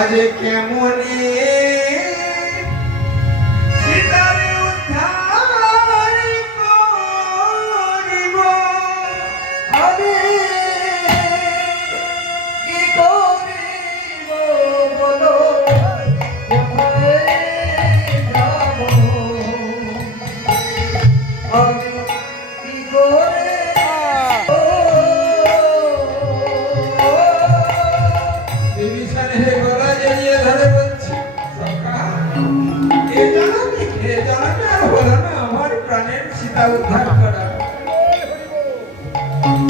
আজ কেমনে সীতার উদ্ধার করিব আমি কি করিব বলো কোথায় যাব আমি কি করে বিভীষণের গলা জড়িয়ে ধরে বলছি সখা এ জনমে আর হলো না আমার প্রাণের সীতা উদ্ধার করা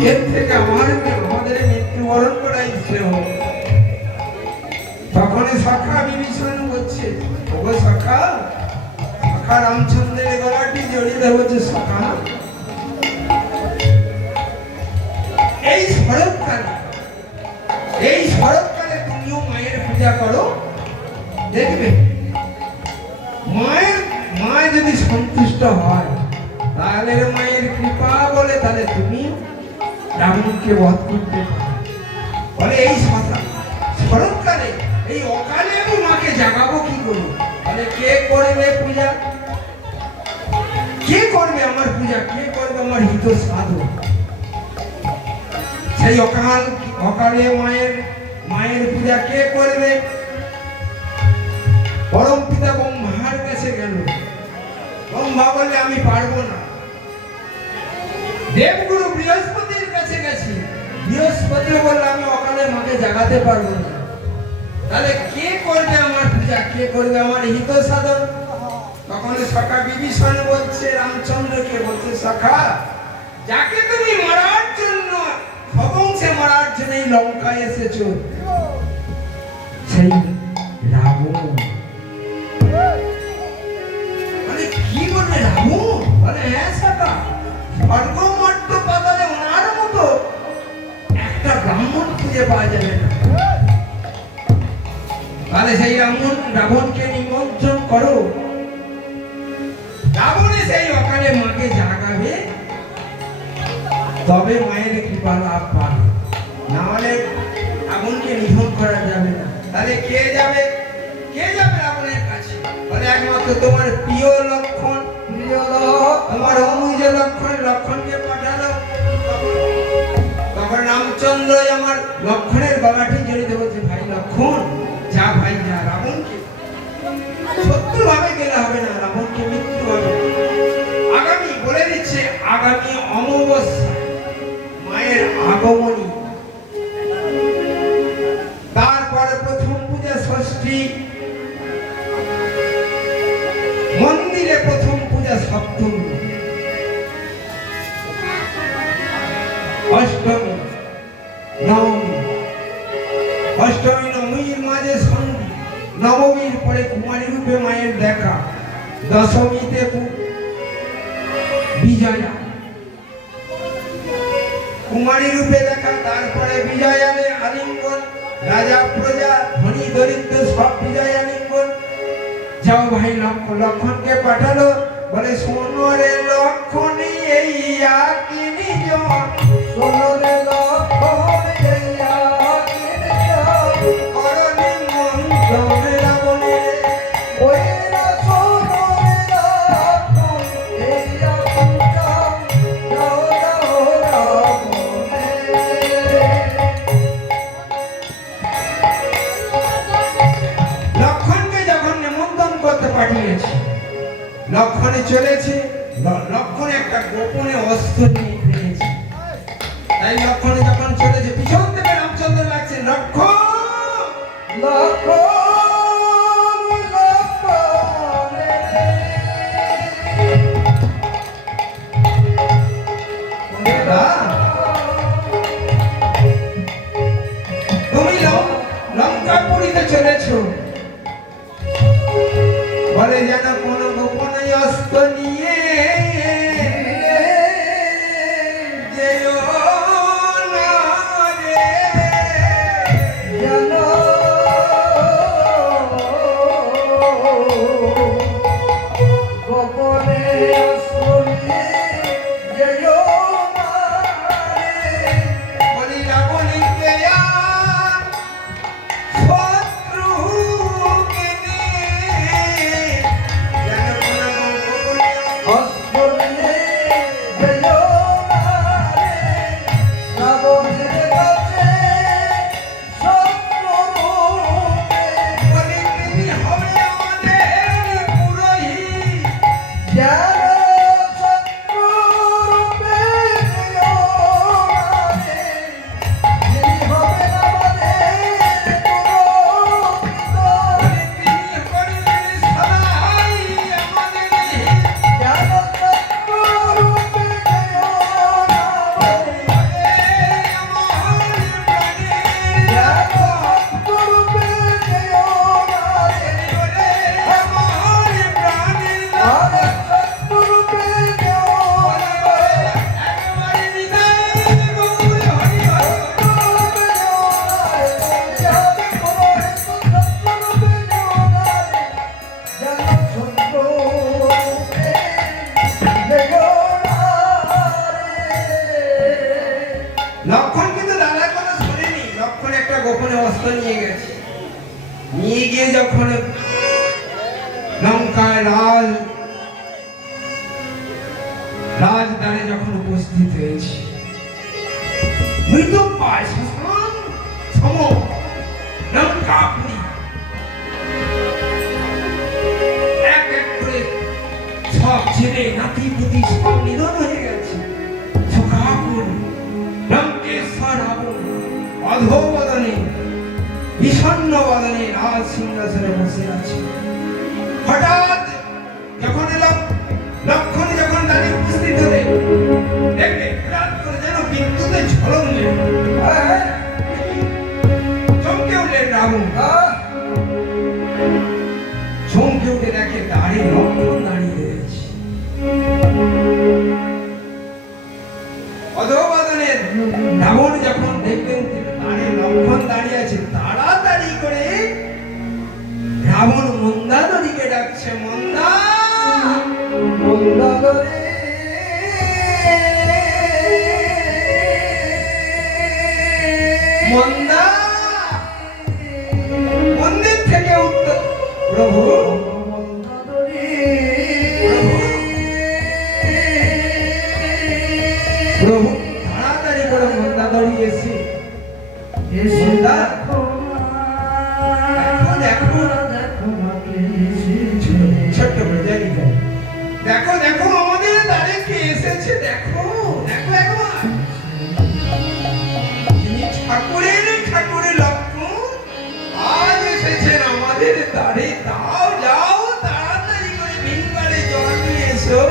এর থেকে আমাদের মৃত্যুবরণ করা ইচ্ছে হোক তখনই সখা বিভীষণ বলছে ওগো সখা সখা রামচন্দ্রের গলাটি জড়িয়ে ধরে বলছে সখা এই শরৎকালে তুমিও মায়ের পূজা করো দেখবে মা যদি সন্তুষ্ট হয় তাহলে মায়ের কৃপা বলে তাহলে তুমি রাবণকে বধ করতে বলে এই শরৎকালে এই অকালে আমি মাকে জাগাবো কি করে তাহলে কে করবে পূজা কে করবে আমার পূজা কে করবে আমার হিত সাধন সেই অকালে মায়ের পূজা কে করবে পরম পিতা ব্রহ্মার কাছে গেল ব্রহ্মা বললে আমি পারবো না দেবগুরু বৃহস্পতির কাছে গেছি বৃহস্পতি বললে আমি অকালে মাকে জাগাতে পারবো না তাহলে কে করবে আমার পূজা কে করবে আমার হিত সাধন তখন সখা বিভীষণ বলছে রামচন্দ্রকে বলছে সখা যাকে তুমি মারার জন্য ভবংশে মারার জন্য এই লঙ্কায় এসেছো সেই রাবণ মানে কি বলবে রাবণ বলে হ্যাঁ সখা স্বর্গ মর্ত পাতালে ওনার মতো একটা ব্রাহ্মণ খুঁজে পাওয়া যাবে না তাহলে সেই রাবণকে নিমন্ত্রণ করো রাবণে সেই অকালে মাকে জাগাবে তবে মায়ের কৃপা লাভ পাবে না হলে রাবণকে নিধন করা যাবে না তাহলে কে যাবে রাবণের কাছে বলে একমাত্র তোমার প্রিয় লক্ষণ তোমার অনুজ লক্ষণকে পাঠালো তখন রামচন্দ্র আমার লক্ষণের গলাটি জড়িয়ে বলছে ভাই লক্ষণ যা ভাই যা রাবণকে শত্রু ভাবে গেলে হবে না রাবণকে মৃত্যু হবে আগামী বলে দিচ্ছে আগামী অমাবস্যা মায়ের আগমনী তারপরে প্রথম পূজা ষষ্ঠী মন্দিরে প্রথম পূজা সপ্তমী অষ্টমী নবমীর মাঝে সন্ধি নবমীর পরে কুমারী রূপে মায়ের দেখা দশমীতে বিজয়া কুমারী রূপে দেখা তারপরে বিজয়ালে আলিঙ্গন রাজা প্রজা ধনী দরিদ্র সব বিজয় আলিঙ্গন যাও ভাই লক্ষণকে পাঠালো বলে শোনো রে লক্ষণী এই আকিনি জন শোনো রে লক্ষণ এই আকিনি জন করণী মন্ত্রণ রাবণে ওই না শোনো রে লক্ষণ এই আকিনি জন যাও যাও রাবণে লক্ষণকে যখন নিমন্ত্রণ করতে পাঠিয়েছে লক্ষণে চলেছে লক্ষণ একটা গোপনে অস্ত্র নিয়ে ফিরেছে তাই লক্ষণে যখন চলেছে পিছন থেকে রামচন্দ্র লাগছে লক্ষণ তুমি লঙ্কাপুরীতে চলেছো বলে যেন কোন গোপন অস্ত্র নিয়ে যেও না রে যেন গোপনে অস্ত্র নিয়ে যেও না রে বলি রাবণকে শত্রু লঙ্কায় রাজদ্বারে যখন উপস্থিত হয়েছে, মৃত পায় শ্মশান সম লঙ্কাপুরী এক এক করে সব ছেলে নাতি পুতি সব নিধন হয়ে গেছে। শোকাকুল লঙ্কেশ্বর রাবণ অধোবদনে বিষণ্ণ বদনে রাজ সিংহাসনে বসে আছে। হঠাৎ যখন এলাম লক্ষণ যখন তাদের উপস্থিত হলে দেখবে রাত করে যেন বিদ্যুতের ঝলক নেই, চমকে উঠলেন রাবণ। চমকে উঠে দেখে দাঁড়িয়ে লক্ষণ দাঁড়িয়ে রয়েছে। অধোবদনের রাবণ যখন দেখবেন দাঁড়িয়ে লক্ষণ দাঁড়িয়ে আছে, তাড়াতাড়ি করে রাবণ মন্দাদরীকে ডাকছে, মন্দা মন্দাদরী মন্দা। মন্দির থেকে উত্তর, প্রভু প্রভু তাড়াতাড়ি করে মন্দাদরী এসে মন্দা দেখো ছোট্ট করে জানি দেখো দেখো আমাদের দ্বারে কে এসেছে, দেখো দেখো একবার তিনি ঠাকুরের লক্ষণ আজ এসেছেন আমাদের দ্বারে। দাও যাও তাড়াতাড়ি করে ভিনগাড়ে জল নিয়ে এসো।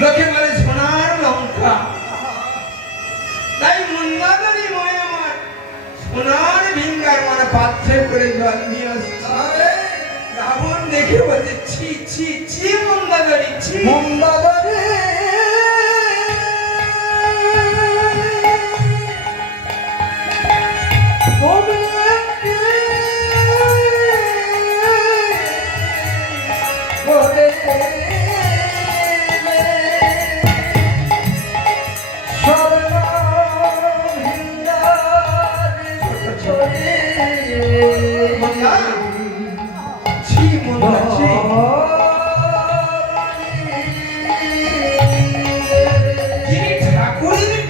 লোকে বলে সোনার লঙ্কা, তাই মন্দাদরী ময় আমার সোনার ভিঙ্গার মানে পাত্রে করে জল নিয়ে আসছে। রাবণ দেখে বলছে ছি ছি ছি মন্দাদরী, ছি মন্দাদরী ছি মন্দা ছি। যিনি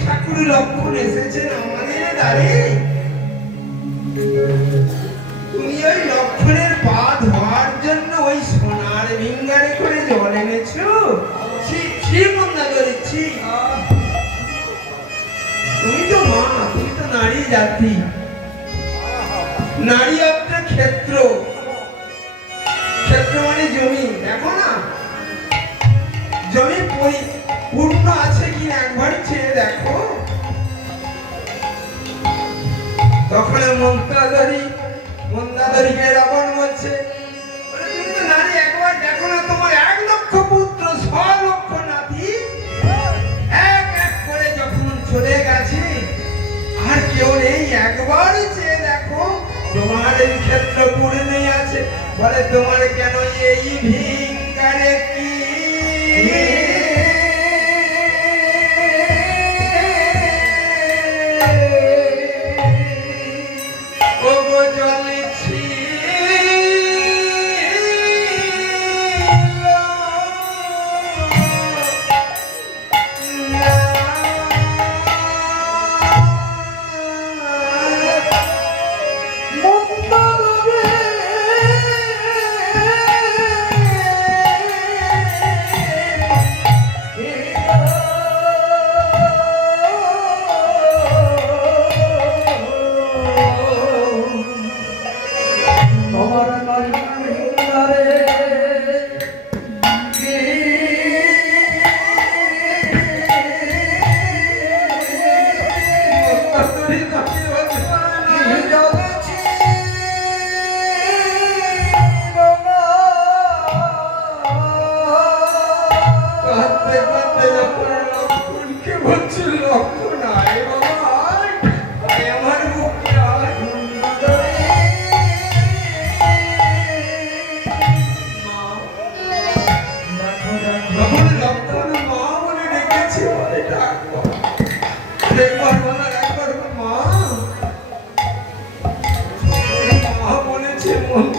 ঠাকুরের লক্ষণ এসেছেন আমাদের দ্বারে, তুমি ওই লক্ষণের পা ধোয়ার জন্য ওই সোনার ভিঙ্গারে করে জল এনেছো। ছি ছি মন্দাদরী ছি। তুমি তো মা, তুমি তো নারী জাতি, নারী একটা ক্ষেত্র, ক্ষেত্র মানে জমি। দেখো না জমি পূর্ণ আছে কি একবার চেয়ে দেখো। তখন মন্দাদরীকে রাবণ বলছে, তুমি তো নারী, একবার দেখো না তোমার 1 লক্ষ পুত্র 6 লক্ষ নাতি এক এক করে যখন চলে গেছে আর কেউ নেই, একবার চেয়ে দেখো তোমার এই ক্ষেত্র পূর্ণে আছে। বলে তোমার কেন এই ভিঙ্গারে কি ও গো জল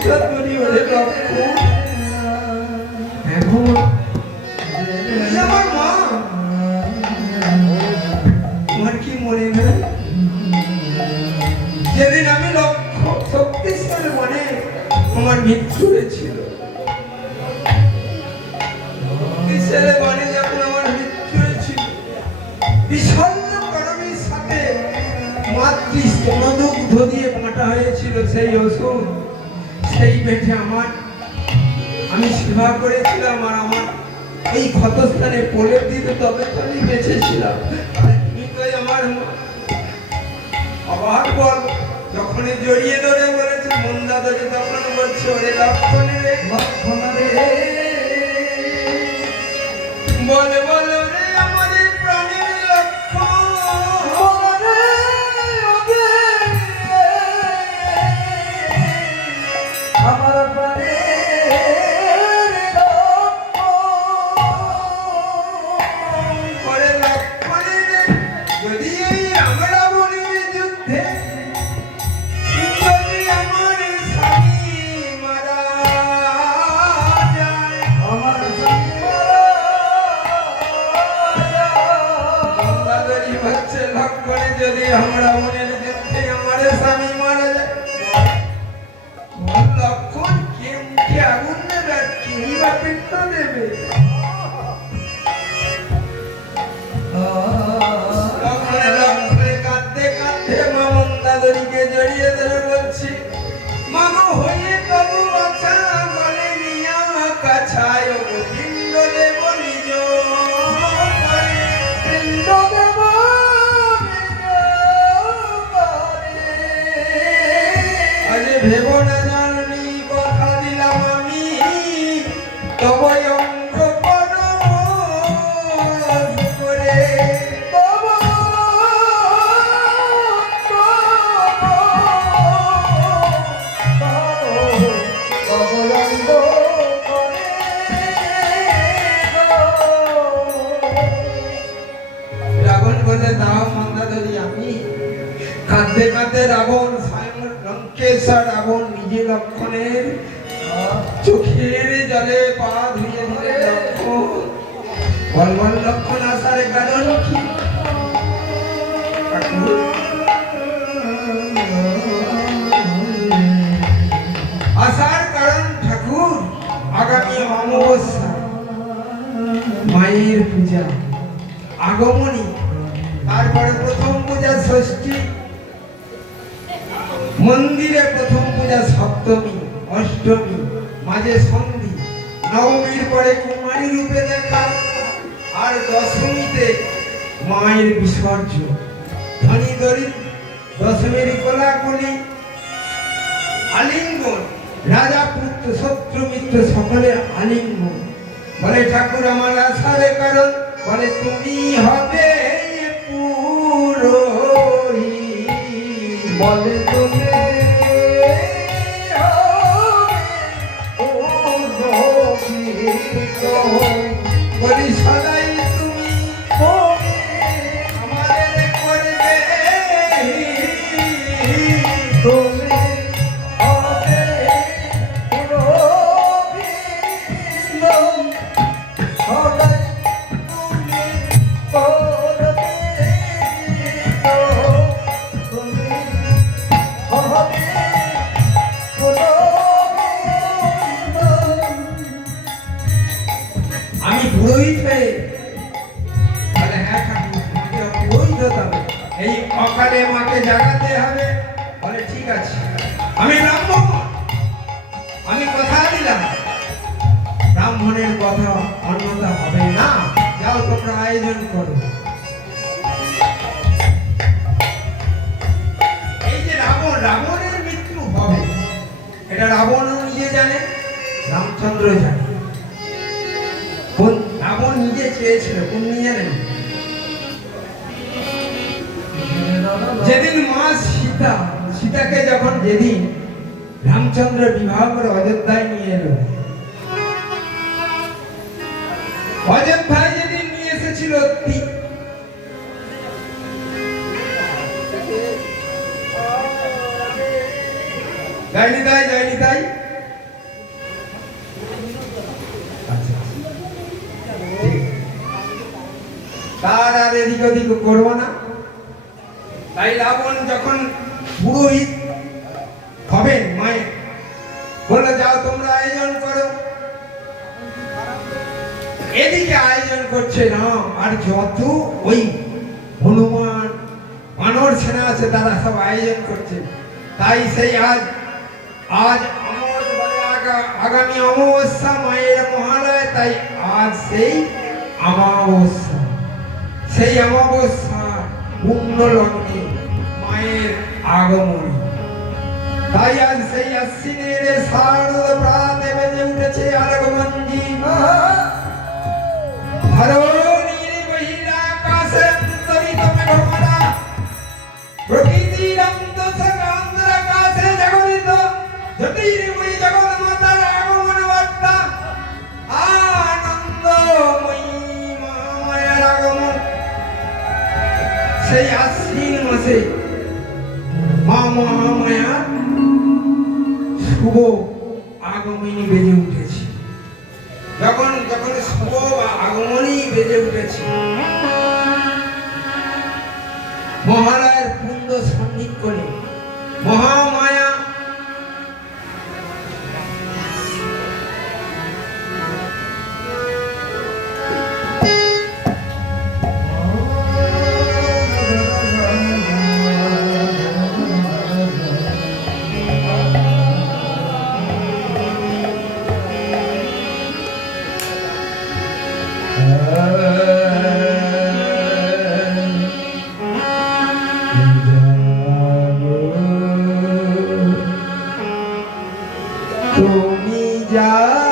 আশীর্বাদ করি ওরে লক্ষ্মণ। এখন এই আমার মা, তোমার কি মনে নেই যেদিন আমি লক্ষ্য শক্তিশালী মনে আমার মৃত্যু হয়েছিল, শক্তিশালী মনে যখন আমার মৃত্যু হয়েছিল, বিষণ্ণ গরমের সাথে মাতৃ স্তনদুগ্ধ দিয়ে বাঁটা হয়েছিল সেই ওষুধ, সেই পেটে আমার আমি সেবা করেছিলাম, আর আমার এই ক্ষতস্থানে প্রলেপ দিতে তবে তো আমি বেঁচেছিলাম। আর তুমি তো আমার আবার বল, যখনই জড়িয়ে ধরে বলেছে মন্দাদরি, তখন বলছে ওরে লক্ষ্মণ রে, লক্ষ্মণ রে, বলে বলে রে আমার এই প্রাণের লক্ষ্মণ। আমার প্রাণের লক্ষ্মণ। ওরে লক্ষ্মণ রে, যদি এই আমরা বলির যুদ্ধে যদি আমার স্বামী মারা যায়, আমার স্বামী মন্দাদরি হচ্ছে লক্ষ্মণে, যদি আমরা মনের যুদ্ধে আমার স্বামী মারা যায়, লক্ষ্মণ কে মুখে আগুন দেবে আর কেই বা পিণ্ড দেবে? লক্ষ্মণে লক্ষ্মণে কাঁদতে কাঁদতে মা মন্দাদরিকে জড়িয়ে ধরে বলছি, মাগো হয়ে তবু বাছা বলে নিয়া কাছায় ও পিণ্ড দেব নিজ পায়ে। পিণ্ড দেব আরে ভেব না জানি কথা দিলাম আমি, তবই অঙ্গ পরশ করে। রাবণ বলে দাও মন্দাদরি আমি। কাঁদতে কাঁদতে রাবণ স্বয়ং লঙ্কেশ্বর রাবণ নিজে লক্ষ্মণের চোখের জলে পা ধুয়ে ধরে লক্ষ্মণ বল বল লক্ষ্মণ আসার কারণ কি? ঠাকুর, আসার কারণ ঠাকুর আগামী অমাবস্যা মায়ের পূজা আগমনী, তারপরে প্রথম পূজা ষষ্ঠী, মন্দিরে প্রথম পূজা সপ্তমী অষ্টমী, মাঝে সন্ধি, নবমীর পরে কুমারী রূপে দেখা, আর দশমীতে মায়ের বিসর্জন। ধনী দরিদ্র দশমীর কোলাকুলি, আলিঙ্গন, রাজা পুত্র শত্রু মিত্র সকলের আলিঙ্গন। বলে ঠাকুর আমার আসার কারণ, বলে তুমি হবে পুরোহিত। বলে তুমি বলি সদাই তুমি আমাদের করবে, তুমি হবে সদাই তুমি করবে, তুমি হবে আমি পুরোহিত হয়ে, বলে হ্যাঁ ঠাকুর তোমাকে পুরোহিত হতে হবে, এই অকালে মাকে জাগাতে হবে। বলে ঠিক আছে, আমি ব্রাহ্মণ, আমি কথা দিলাম ব্রাহ্মণের কথা অন্যতা হবে না, যাও তোমরা আয়োজন করো। এই যে রাবণ, রাবণের মৃত্যু হবে এটা রাবণও নিজে জানে, রামচন্দ্র জানে। কোন রাবণ নিজে চেয়েছিল, কোন নিয়ে জানেন? যেদিন মা সীতা, সীতাকে যখন যেদিন রামচন্দ্র বিবাহ করে অযোধ্যায় নিয়ে এলো, অযোধ্যায় যেদিন নিয়ে এসেছিল যায়নি তাই তার আর এদিক ওদিক করবো না। তাই রাবণ যখন পুরোহিত হবেন মায়ের, বলে যাও তোমরা আয়োজন করো। এদিকে আয়োজন করছে রাম, আর যত ওই হনুমান বানর সেনা আছে তারা সব আয়োজন করছে। তাই সেই আজ আগামী অমাবস্যা মায়ের মহালয়, তাই আজ সেই অমাবস্যা, সেই অমাবস্যা পূর্ণ লগ্নে মায়ের আগমন। তাই আজ সেই আশ্বিনের শারদ প্রাতে বেজে উঠেছে আলোকমঞ্জি। ধরণীর বহিরাকাশে অন্তরিত মেঘমালা, প্রকৃতির অন্তঃসঙ্গান্তর আকাশে জাগরিত জ্যোতির্ময়ী জগন্মাতার আগমন বার্তা। আনন্দময়ী মা মায়ের আগমন। সেই আশ্বিন মাসে মা মহামায়া শুভ আগমনী বেজে উঠেছে। যখন যখন শুভ আগমনী বেজে উঠেছে, মহালয়ের পুণ্য সন্নিধ করে মহামায়া তুমি জাগো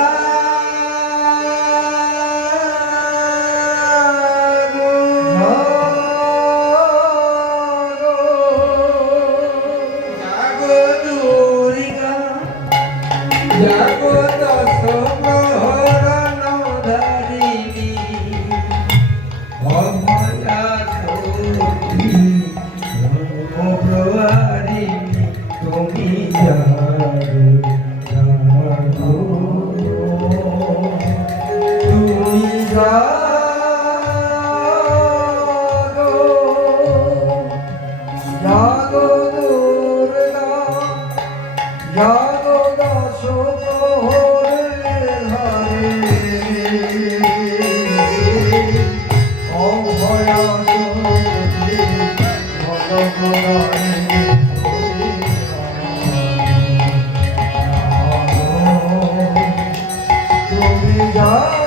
দুর্গা, জাগো দশ প্রহরণ ধারিণী, অভয়া শক্তি প্রহারিণী, তুমি জাগো তুমি জাগো জাগো দুর্গা, জাগো দশ প্রহরের ধারিণী, অভয়া শক্তি ভগবানিনী, তুমি জাগো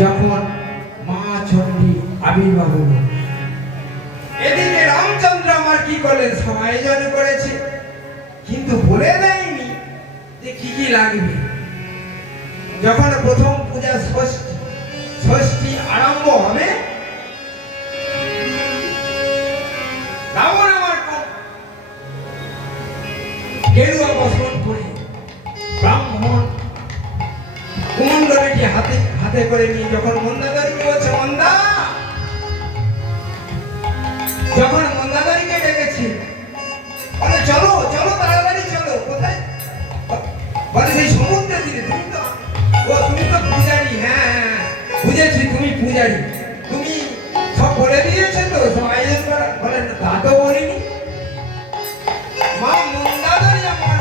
যখন মা চণ্ডী আবির্ভাব হলো, এদিকে রামচন্দ্র আমার কি করলেন, সব আয়োজন করেছে, কিন্তু বলে দেয়নি যে কি কি লাগবে। যখন প্রথম পূজা ষষ্ঠী আরম্ভ হবে, রাবণ আমার গেরুয়া বস্ত্র পরে ব্রাহ্মণ কুমণ্ডলীটি হাতে হাতে করে নিয়ে যখন মন্দাদারিকে বলছে, মন্দা, যখন মন্দাদারিকে ডেকেছি, বলে চলো চলো তাড়াতাড়ি চলো। কোথায়? বলে সেই সমুদ্রের দিকে। তুমি তো পূজারি। হ্যাঁ বুঝেছি, তুমি পূজারি, তুমি সব বলে দিয়েছে তো, সব আয়োজন করা। বলেন তা তো বলিনি। মা মন্দাদারি আমার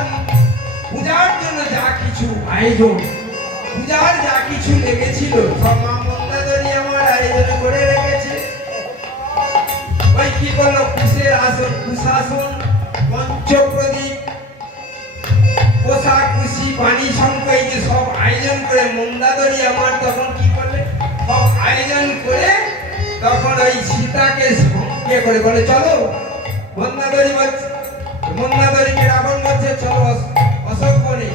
কিছু আয়োজন, পূজার যা কিছু লেগেছিল সব মা মন্দাদরি আমার আয়োজন করে রেখেছে। ওই কি করলো, কুশের আসন, কুশাসন, পঞ্চপ্রদীপ, পোশাক, কুশি, পানি, শঙ্খ, এই যে সব আয়োজন করে মন্দাদরি আমার তখন কি করলে, সব আয়োজন করে তখন ওই সীতাকে সঙ্গে করে বলে চলো। মন্দাদরি বলছে, মন্দাদরিকে রাবণ বলছে চলো অশোক বনে।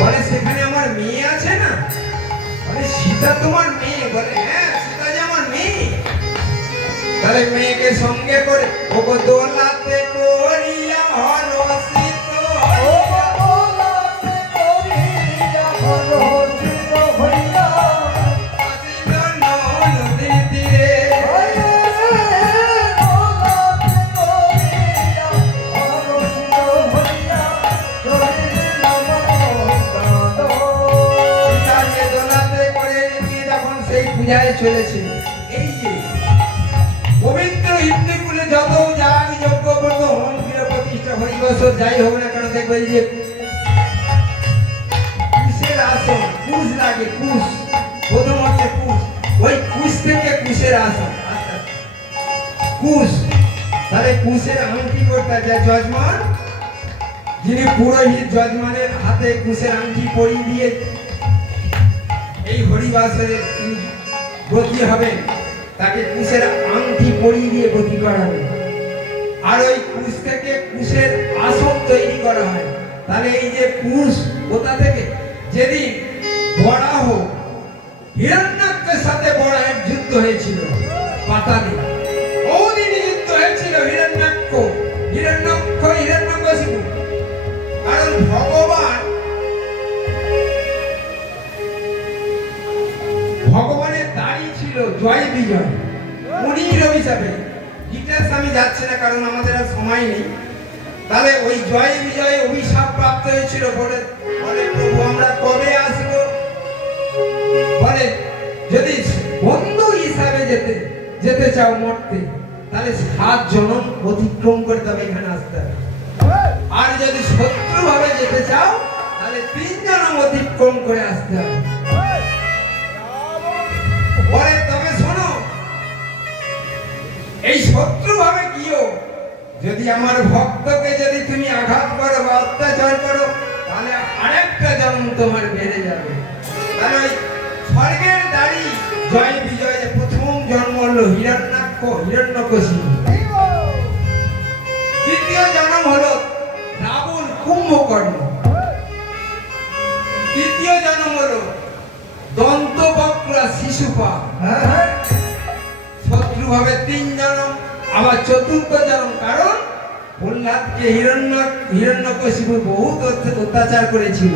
বলে সেখানে আমার মেয়ে আছে না? বলে সীতা তোমার মেয়ে? বলে হ্যাঁ, সীতা যে আমার মেয়ে। তাহলে মেয়েকে সঙ্গে করে ওগো দোলাতে করিয়া হরসিত আসিল নদীর তীরে। সীতাকে দোলাতে করে নিয়ে যখন সেই পূজায় চলেছে, এই যে পবিত্র হিন্দুকুলে যত যাগ যজ্ঞ ব্রত হোম ক্রিয়া প্রতিষ্ঠা হরিবসর যাই হোক না কেন, দেখবে যে কুশের আসন, কুশ লাগে, কুশ প্রথম হচ্ছে কুশ, ওই কুশ থেকে কুশের আসন, আচ্ছা কুশ, তাহলে কুশের আংটি করতে আছে যজমান, যিনি পুরোহিত যজমানের হাতে কুশের আংটি পরিয়ে দিয়ে এই হরিবাসরে তিনি ব্রতী হবেন, তাকে কুশের আংটি পরিয়ে দিয়ে ব্রতী করা হবে। আর ওই কুশ থেকে কুশের আসন তৈরি করা হয়। তাহলে এই যে কুশ, কোথা থেকে, যেদিন বরাহ হিরণ্যাক্ষের সাথে বরাহের যুদ্ধ হয়েছিল পাতালে, ওদিন যুদ্ধ হয়েছিল হিরণ্যাক্ষ, কারণ ভগবানের দাড়ি ছিল জয় বিজয়, উনি হিসাবে। ডিটেলস আমি যাচ্ছি না কারণ আমাদের আর সময় নেই। তাহলে ওই জয় বিজয় অভিশাপ প্রাপ্ত হয়েছিল, বলে বলে প্রভু আমরা কবে আসবো? বলে যদি বন্ধু হিসাবে যেতে চাও মরতে, তাহলে 7 জনম অতিক্রম করে তবে এখানে আসতে হবে। আর যদি শত্রু ভাবে যেতে চাও, তাহলে 3 জনম অতিক্রম করে আসতে হবে। পরে তবে শোনো, এই শত্রু ভাবে কিও, যদি আমার ভক্তকে যদি তুমি আঘাত করো বা অত্যাচার করো, তাহলে আরেকটা জন্ম তোমার বেড়ে যাবে। তাহলে ওই স্বর্গের দাড়ি জয় বিজয়ে প্রথম জন্ম হলো হিরণ্যকশিপু, দ্বিতীয় জন্ম হলো রাবণ কুম্ভকর্ণ, তৃতীয় জন্ম হলো দন্তবক্র শিশুপাল, শত্রু ভাবে 3 জন্ম, আবার চতুর্থ জন্ম, কারণ প্রহ্লাদকে হিরণ্যকশিপু বহুত অত্যাচার করেছিল,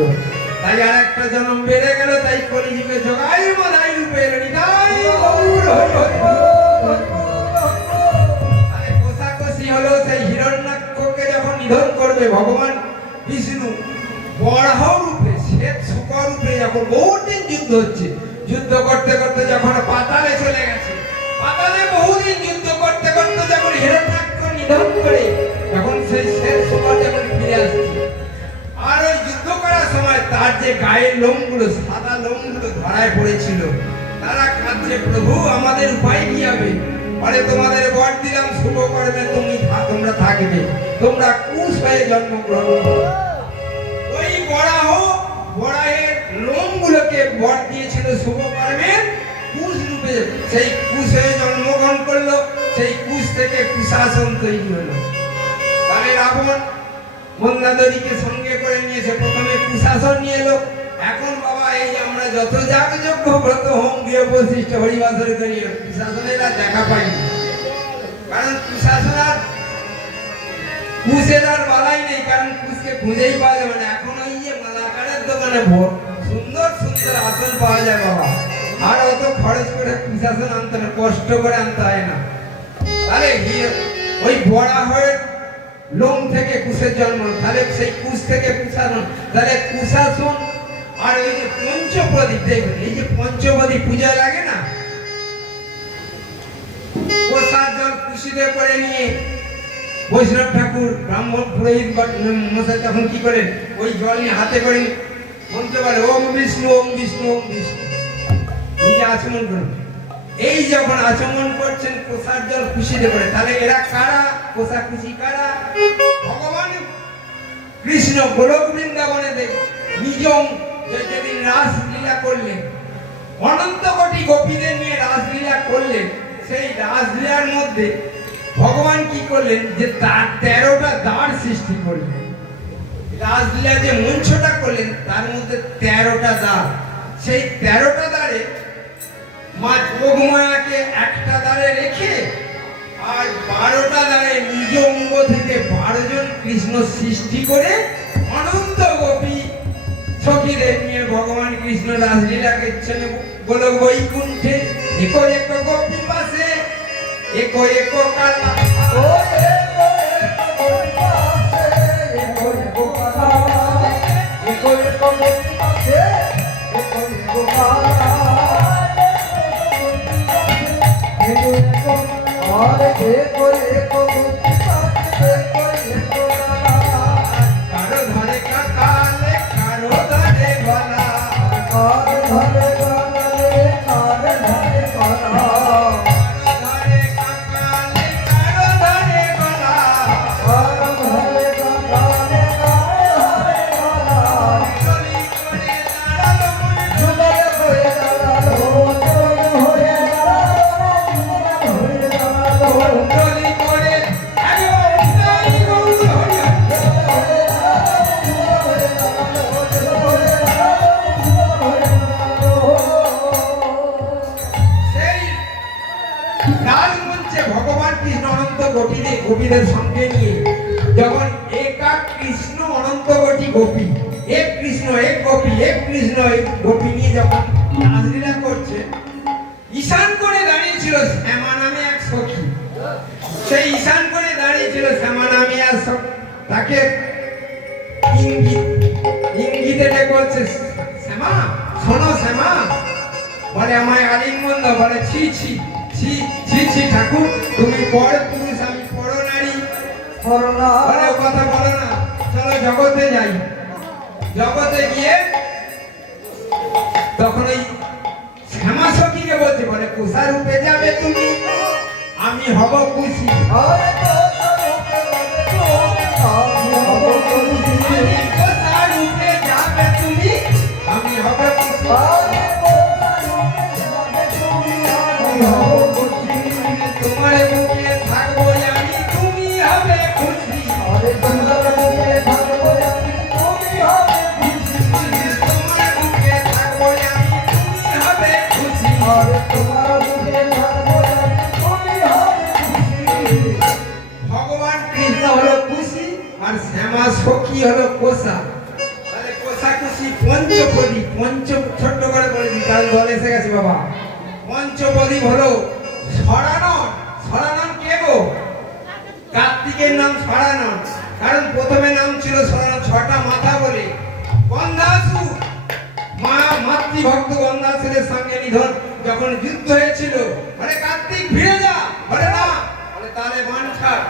তাই আর একটা জন্ম বেড়ে গেল। তাই কলিযুগে জগাই মদাই রূপে নিতাই গৌর হরি হরি বল। তাহলে কোষাকষি হলো সেই হিরণ্যাক্ষকে যখন নিধন করবে ভগবান বিষ্ণু বরাহ রূপে, শ্বেত শুকর রূপে, যখন বহুদিন যুদ্ধ হচ্ছে, যুদ্ধ করতে করতে যখন পাতালে চলে গেছে, পাতালে বহুদিন যুদ্ধ করতে করতে যখন হিরণ্যাক্ষ নিধন করে, যখন সেই শ্বেত শুকর যখন ফিরে আসছে, আর ওই যুদ্ধ করার সময় তার যে গায়ের লোমগুলো, সাদা লোমগুলো ধরায় পড়েছিল, তারা কাঁদছে প্রভু আমাদের উপায় কি হবে? বলে তোমাদের বর দিলাম শুভ কর্মে তোমরা থাকবে, তোমরা কুশ হয়ে জন্মগ্রহণ করো। ওই বরাহের লোমগুলোকে বর দিয়েছিল শুভ কর্মের, কুশ রূপে সেই কুশ হয়ে জন্মগ্রহণ করলো। সেই কুশ থেকে কুশাসন তৈরি হলো। তাহলে রাবণ মন্দাদরিকে সঙ্গে করে নিয়েছে, প্রথমে কুশাসন নিয়ে এলো। এখন বাবা এই আমরা যত যাগযজ্ঞ ব্রত হোম গৃহ বৈশিষ্ট হরিবাসরে করি, কুশাসনের আর দেখা পাইনি, কারণ কুশাসন আর কুশের আর বালাই নেই, কারণ কুশকে খুঁজেই পাওয়া যাবে না। এখন ওই যে মালাকারের দোকানে সুন্দর সুন্দর আসন পাওয়া যায় বাবা, আর অত খরচ করে কুশাসন আনতে না, কষ্ট করে আনতে হয় না। তাহলে ওই বরাহের লোম থেকে কুশের জন্ম, তাহলে সেই কুশ থেকে কুশাসন, তাহলে কুশাসন। আর ওই যে পঞ্চপ্রদীপ, দেখবেন এই যে পঞ্চপ্রদীপ পূজা লাগে না, প্রসাদ জল কুশিতে করে নিয়ে বৈষ্ণব ঠাকুর ব্রাহ্মণ পুরোহিত মশাই তখন কি করেন, ওই জল নিয়ে হাতে করে বলতে পারে ওম বিষ্ণু ওম বিষ্ণু ওম বিষ্ণু, নিজে আচমন করুন। এই যখন আচমন করছেন প্রসাদ জল খুশিতে করে, তাহলে এরা কারা? পোষা খুশি কারা? ভগবান কৃষ্ণ গোলক বৃন্দাবনে নিজম যেদিন রাসলীলা করলেন, অনন্ত কোটি গোপীদের নিয়ে রাসলীলা করলেন, সেই রাসলীলার মধ্যে ভগবান কি করলেন যে তার 13টা দ্বার সৃষ্টি করলেন। রাসলীলা যে মঞ্চটা করলেন তার মধ্যে 13টা দ্বার, সেই 13টা দ্বারে মা যোগমায়াকে একটা দ্বারে রেখে আর 12টা দ্বারে নিজ অঙ্গ থেকে 12 জন কৃষ্ণ সৃষ্টি করে অনন্ত গোপী সখীদের নিয়ে ভগবান কৃষ্ণ রাসলীলা করছেন গোলক বৈকুণ্ঠে। একো একো গোপী পাশে একো একো কালা ও একো একো পাশে একো একো কালা, একো একো পাশে একো একো কালা, একো একো আর একো একো পাশে একো একো কালা, কারো ধারে কাকালে কারো ধারে গলা, কার ধরে গালে কার ধরে গলা, কারো ধারে কাকালে কারো ধারে গলা, কার ধরে গালে কার ধরে গলা, চলি করে দাঁড়ালো মনে জুবাই হয়ে দাঁড়ালো, জুবাই হয়ে দাঁড়ালো, জুবাই হয়ে দাঁড়ালো, চলি করে আরে ওই গৌর হরি সেই রাজমঞ্চে ভগবান কৃষ্ণ অনন্ত গোপীদের সঙ্গে নিয়ে যখন একা কৃষ্ণ অনন্ত কোটি গোপী, এক কৃষ্ণ এক গোপী, এক কৃষ্ণ এক গোপী নিয়ে যখন রাসলীলা করছে, ঈশান করে দাঁড়িয়েছিল শ্যামা নামে এক সখী। সেই ঈশান করে দাঁড়িয়েছিল শ্যামা নামে এক সখী, তাকে ইঙ্গিতে ডেকে বলছে, শ্যামা শোনো শ্যামা, বলে আমায় আলিঙ্গন দাও, বলে ছি ছি ছি ছি ছি ঠাকুর, তুমি বড় পুরুষ আমি বড় নারী, করোনা বলে ও কথা বলো না, চলো জগতে যাই। জগতে গিয়ে তখন ওই শ্যামা সখীকে বলছে, বলে কুষা রূপে যাবে তুমি, আমি হব খুশি, আরে কোথা রূপে আমি হব খুশি, আমি কুষা রূপে যাবে তুমি, আমি হব খুশি, আরে কোথা রূপে যাবে তুমি আমি হব খুশি, তোমার বুকে থাকবো আমি, তুমি হবে খুশি, আরে তোমার মুখে থাকবো আমি তুমি হবে খুশি, তোমার বুকে থাকবো আমি, তুমি হবে খুশি। আরে তোমার মুখে থাকবো আমি তুমি হবে খুশি, ভগবান কৃষ্ণ হলো খুশি আর শ্যামা সখী হলো কোষা। তাহলে কোষা খুশি পঞ্চপদী, ছোট্ট করে বলেছি কারণ দল এসে গেছে বাবা। পঞ্চপদী হলো সরানন। সরানন কে গো? কার্তিকের নাম সরানন, কারণ প্রথমে নাম ছিল সরানন, 6টা মাথা বলে। গন্ধাসুর মা মাতৃভক্ত গন্ধাসুরের সঙ্গে নিধন যখন যুদ্ধ হয়েছিল, বলে কার্তিক ফিরে যা, বলে না, বলে তাহলে বান ছাড়।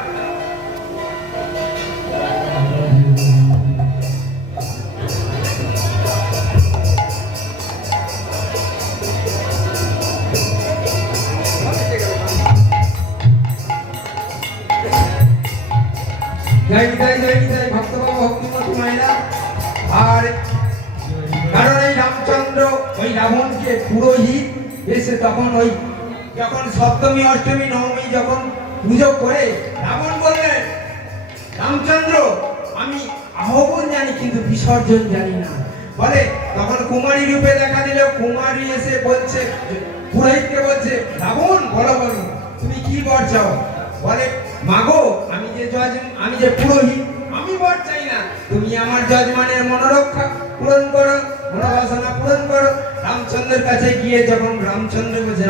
জয় জয় জয় জয় ভক্তবাবু ভক্তিমতী মায়েরা। আর কারণ এই রামচন্দ্র ওই রাবণকে পুরোহিত এসে তখন ওই যখন সপ্তমী অষ্টমী নবমী যখন পুজো করে রাবণ বললেন, রামচন্দ্র আমি আহ্বান জানি কিন্তু বিসর্জন জানি না। বলে তখন কুমারী রূপে দেখা দিল, কুমারী এসে বলছে পুরোহিতকে, বলছে রাবণ বলো বলো তুমি কি বর চাও? বলে মাগো আমি যে পুরোহিত, আমি বর চাই না, তুমি আমার যজমানের মনোরক্ষা পূরণ করো, মনোবাসনা পূরণ করো। রামচন্দ্রের কাছে গিয়ে যখন রামচন্দ্র বলছে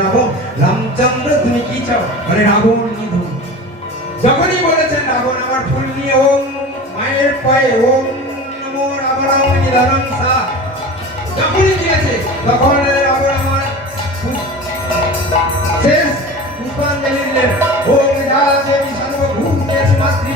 রামচন্দ্র তুমি কি চাও? বলে রাবণ নিধন। যখনই বলেছেন রাবণ আমার ফুল নিয়ে ওম মায়ের পায়ে ওম নমো রাবণায় নিধনং সা, যখনই দিয়েছে তখন রাবণ আমার শেষ পুষ্পাঞ্জলি দিলেন। ওম যা দেবী সর্বভূতেষু মাতৃ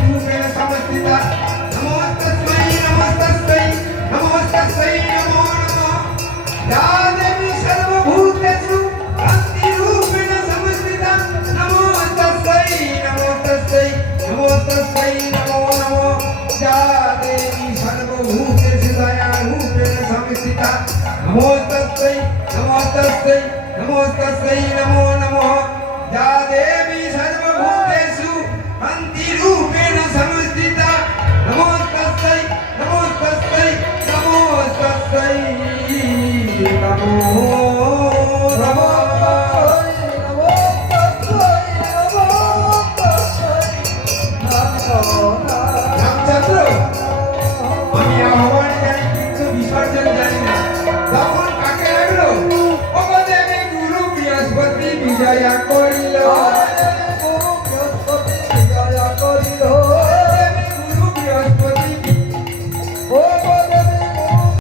নমস্তস্যৈ নমো নমঃ যা দেবী সর্বভূতেষু শান্তিরূপেণ সংস্থিতা নমস্তস্যৈ নমস্তস্যৈ নমস্তস্যৈ নমো নমঃ। রামচন্দ্র, আমি আহ্বান জানি কিন্তু বিসর্জন জানি না। তখন কাকে লাগলো? ও দেবী গুরু বৃহস্পতি বিজয়া করিল।